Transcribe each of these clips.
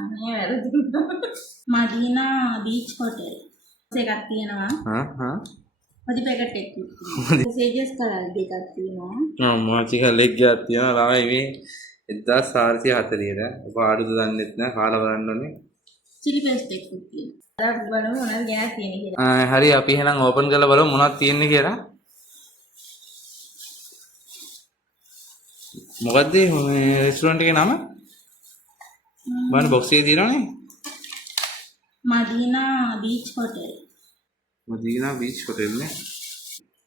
අනේ වැරදුනා. Medina beach hotel එකක් තියෙනවා. හොදි පැකට් එකක් තියෙනවා. සේජස් කලර් දෙකක් තියෙනවා. මාචි කලෙක් ගියක් තියෙනවා ළමයි මේ 1440ට. ඔබ ආඩුද දන්නෙත් නෑ කාලා බලන්න ඕනේ. චිලි පේස්ට් එකක් තියෙනවා. අර බලමු මොනවද ගෙනත් තියෙන්නේ කියලා. හරි අපි එහෙනම් ඕපන් කරලා බලමු මොනවද තියෙන්නේ කියලා. මොකද්ද මේ රෙස්ටුරන්ට් එකේ නම? බලන්න බොක්ස් එකේ තියෙනවනේ. Medina beach hotel. Medina beach hotel නේ.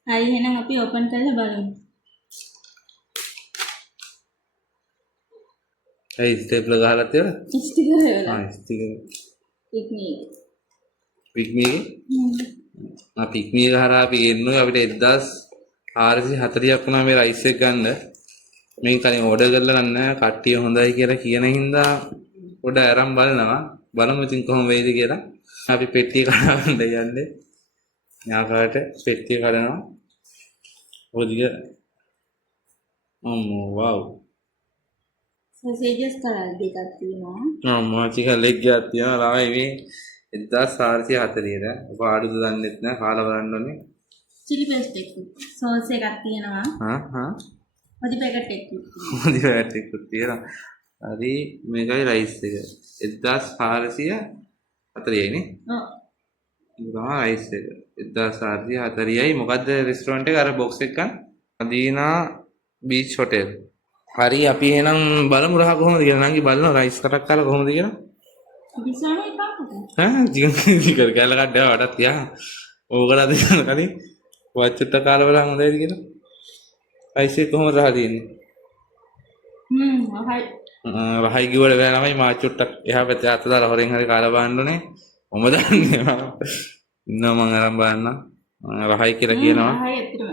හරි එහෙනම් අපි ඕපන් කරලා බලමු. ඒ ස්ටේප්ලර් ගහලා තියෙනවා. ස්ටිකර් වල. ස්ටිකර්. පික්නික්. පික්නික්. පික්නික් හරහා අපි ගෙන්නුවේ අපිට 1440ක් වුණා මේ රයිස් එක ගන්න. මේක කලින් ඕඩර් කරලා ගන්න කට්ටිය හොඳයි කියලා කියන හින්දා පොඩ අරන් බලනවා. බලමු ඉතින් කොහොම වෙයිද කියලා. අපි පෙට්ටිය කඩන්න යන්නේ. යාකාට පෙට්ටිය කඩනවා. ඔදිග අම්මෝ වව්. සේජස් කලර් දෙකක් තියෙනවා. මාචි කලෙක් ගියක් තියෙනවා ළමයි මේ 1440ට. ඔබ ආඩුද දන්නෙත් නෑ කාලා බලන්න ඕනේ. චිලි පේස්ට් එකක් සෝස් එකක් තියෙනවා. හොදි පැකට් එකක් තියෙනවා. හොදි පැකට් එකක් තියෙනවා. හරි මේකයි රයිස් එක 1440යි නේ. ඔව්. ඉතින් රයිස් එක 1440යි. මොකද්ද රෙස්ටුරන්ට් එක අර බොක්ස් එක ගන්න? Medina beach hotel. හරි අපි එහෙනම් බලමු රහ කොහොමද කියලා. නංගි බලනවා රයිස් කටක් කාලා කොහොමද කියලා. විසානේ පාකට. චිකන් කෑල්ල කඩේවා වටත් තියා. ඕකට අද යන කලින් වච්චුට්ට කාලා බලන්න හොඳයිද කියලා. රයිස් එක කොහොමද රහ තියෙන්නේ? රහයි. රහයි කිව්වට බෑ ළමයි මා චුට්ටක් එහා පැත්තේ අත දාලා හොරෙන් හරි කාලා බලන්න ඕනේ. ඔම දන්නේ. ඉන්නවා මම අරන් බලන්න. රහයි කියලා කියනවා. රහයි ඇත්තටම.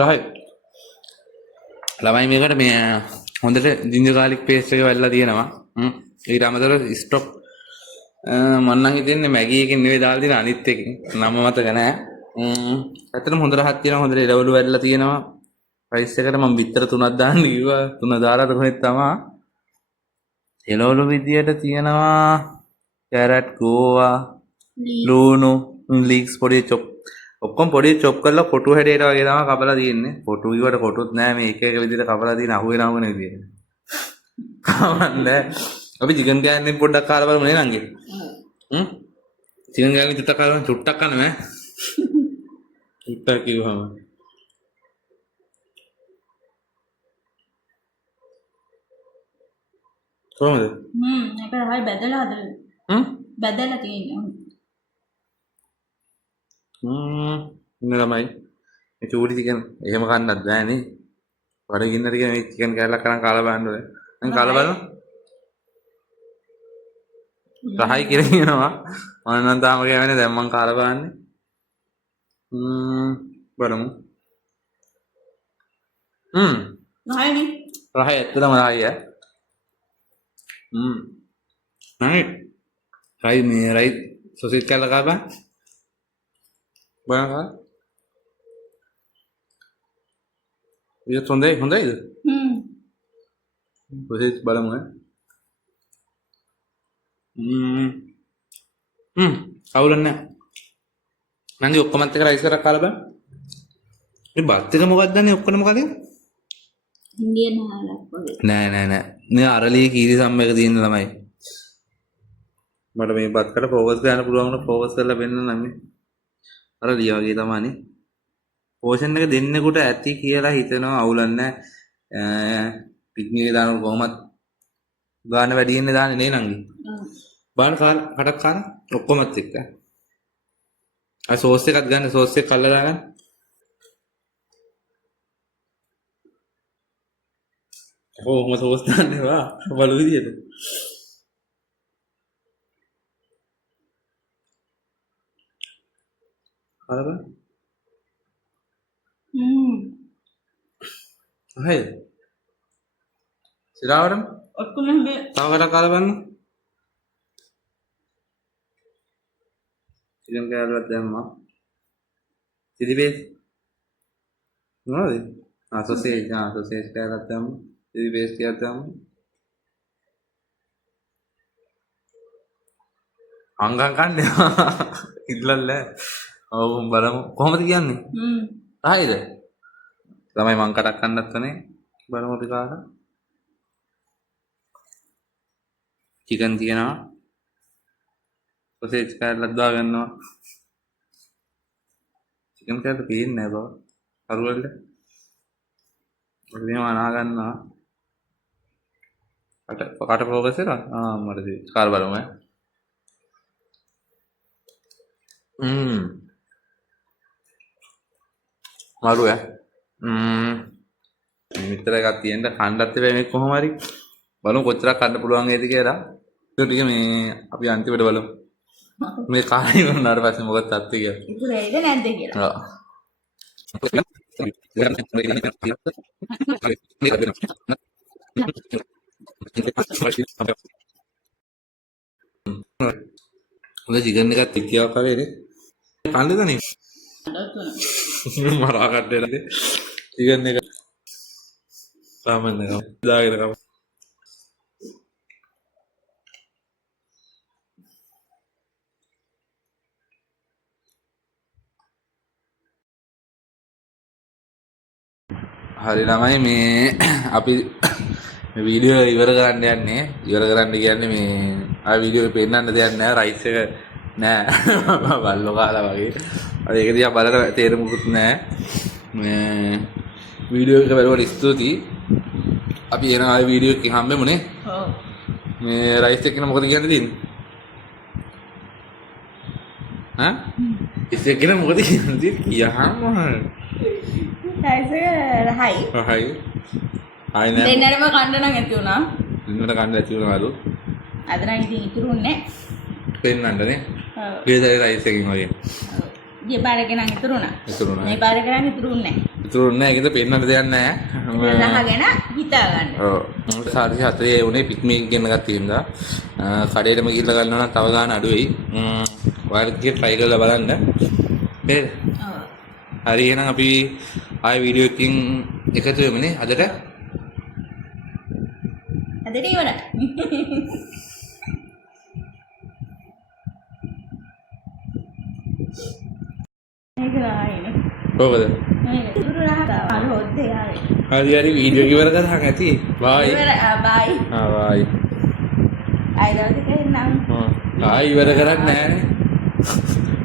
රහයි. ළමයි මේකට මේ හොඳට ජින්ජර් ගාලික් පේස්ට් එක වැල්ලා තියෙනවා. ඊට අමතරව ස්ටොක් මම නම් හිතන්නේ මැගි එකකින් නෙවෙයි දාලා තියෙන අනිත් එකකින්. නම මතක නෑ. ඇත්තටම හොඳ රහක් තියෙනවා. හොඳට එළවලු වැල්ලා තියෙනවා. රයිස් එකට මම බිත්තර 3ක් දාන්න කිව්වා. 3 දාලා කොහෙද තමයි. එළවලු විදියට තියෙනවා කැරට්, ගෝවා, ලූණු, ලීක්ස් පොඩි චොප්. ඔක්කොම පොඩි චොප් කරලා කොටු හැඩයට වගේ තමයි කපලා තියෙන්නේ. කොටු ඊවට කොටුත් නෑ මේ එක එක විදිහට කපලා තියෙන අහුවෙනව වෙන විදිහට. කවන්නේ. අපි චිකන් කෑල්ලෙන් පොඩ්ඩක් කාලා බලමු නේ නංගි. චිකන් කෑල්ලෙන් චුට්ටක් කාලා චුට්ටක් කන්න මෑ. චුට්ටක් කිව්වම. කොහොමද? ඒක රහයි බැදලා හදලා. බැදලා තියෙනවා. ඉන්න ළමයි මේ චූටි චිකන් එහෙම කන්නත් බෑනේ. බඩගින්න ටික මේ චිකන් කෑල්ලක් කරන් කාලා බලන්න ඕනේ. දැන් කාලා බලමු. රහයි කියලා කියනවා. මම නම් තාම කියන්නේ දැන් මං කාලා බලන්නේ. බලමු. රහයිනේ. රහයි ඇත්තටම රහයි ඈ. නයි. රයි මේ රයි සොසේජ් කෑල්ල කාපන්. බලන්න. ඒක හොඳයිද? සොසේජ් බලමු ඈ. අවුලක් නැහැ. නංගි ඔක්කොමත් එක රයිස් කරලා කාලා බලන්න. මේ බත් එක මොකක්ද දන්නේ ඔක්කොම මොකද? ඉන්දියන් හාලක් වගේ. නෑ. මේ අරලියේ කීරි සම්මයක තියෙන ළමයි. මට මේ බත් කට ફોකස් කරන්න පුළුවන් වුණා ફોකස් කරලා වෙන්න නම් මේ අරලිය වගේ තමයිනේ. පෝෂන් එක දෙන්නෙකුට ඇති කියලා හිතනවා අවුලක් නැහැ. පික්නික් එක දාන කොහොමත් ගාන වැඩි ඉන්නේ දාන්නේ නේ නංගි. බලන්න කටක් කාලා ඔක්කොමත් එක්ක. ආ සෝස් එකක් ගන්න සෝස් එක කල්ලා දාගන්න. ඔව් මම සෝස් දාන්නේ වා බලු විදියට. කාලා හයි. සිරාවරම් ඔක්කොම හැබැයි තව කටක් කාලා බලන්න. චිකන් කෑල්ලක් දැම්මා. චිලි බේස් මොනවද? සොසේජ් කෑල්ලක් දාමු. ඉතින් පේස්ට් ටිකක් දාමු. අංගම් කන්නේ. ඉල්ලල්ල. ඔව් බලමු. කොහොමද කියන්නේ? හරිද? ළමයි මං කටක් කන්නත් තනේ. බලමු අපි කාලා. චිකන් තියෙනවා. සොසේජ් කෑල්ලක් දා ගන්නවා. චිකන් කෑල්ල පේන්නේ නැහැ බව. කරුවල්ද? ඔතන අනා ගන්නවා. කට ෆෝකස් කරා. මට දෙයි. කාල බලමු ඈ. මරු ඈ. මෙතර එකක් තියෙන්න කණ්ඩත් එපා මේ කොහොම හරි. බලමු කොච්චරක් කන්න පුළුවන් වේද කියලා. ඒක ටික මේ අපි අන්තිමට බලමු. මේ කාණේ වුණාට පස්සේ මොකද තත්ත්වය කියලා. ඉතුරුයිද නැද්ද කියලා. ඔව්. හොඳ චිකන් එකක් තිතියක් වගේ නේ. කන්නද නේ? මරා කඩේලාද? චිකන් එක. සාමාන්‍ය එක. දාගෙන කම. හරි ළමයි මේ අපි වීඩියෝ ඉවර කරන්න යන්නේ. ඉවර කරන්න කියන්නේ මේ ආ වීඩියෝ එක පෙන්නන්න දෙයක් නැහැ. රයිස් එක නෑ. බල්ලෝ කාලා වගේ. අර ඒක දිහා බලලා තේරෙමුකුත් නැහැ. මේ වීඩියෝ එක බලවට ස්තුතියි. අපි එන ආයේ වීඩියෝ එකකින් හම්බෙමුනේ. ඔව්. මේ රයිස් එක ගැන මොකද කියන්න තියෙන්නේ? හා? ඉතින් ඒක ගැන මොකද කියන්න තියෙන්නේ? කියහම රහයි. හයි. ආයි නෑ. දෙන්නටම කන්න නම් ඇති වුණා. දෙන්නට කන්න ඇති වුණාලු. අද නම් ඉතින් ඉතුරුන්නේ පෙන්නන්නනේ. ඔව්. ගේදරේ රයිස් එකකින් වගේ. ඔව්. ගිය පාරේ නම් ඉතුරුණා. ඉතුරුණා. මේ පාරේ කරන් ඉතුරුන්නේ ඉතුරුන්නේ නැහැ. ඒකද පෙන්නන්න දෙයක් නැහැ. රහගෙන හිතා ගන්න. ඔව්. මට සාරි 4 උනේ පික්නික් ගෙන්න ගත්තා හින්දා. කඩේටම ගිහිල්ලා ගන්නවා නම් තව ගාන අඩු වෙයි. ඔයාලත් ගිහින් try කරලා බලන්න. නේද? ඔව්. හරි එහෙනම් අපි ආයෙ වීඩියෝ එකකින් එකතු වෙමුනේ අදට. අදට ඉවරයි. මේක ආයේ. කොහොමද? මේක ඉතුරු රහත අර හොද්දේ ආවේ. හරි වීඩියෝ එක ඉවර කරා ඇති. බයි. ඉවරයි. බයි. බයි. ආයෙ දවසක එන්නම්. ආයෙ ඉවර කරන්නේ නැහැ.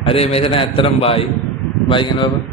හරි මෙතන ඇත්තටම බයි. බයි කියනවා.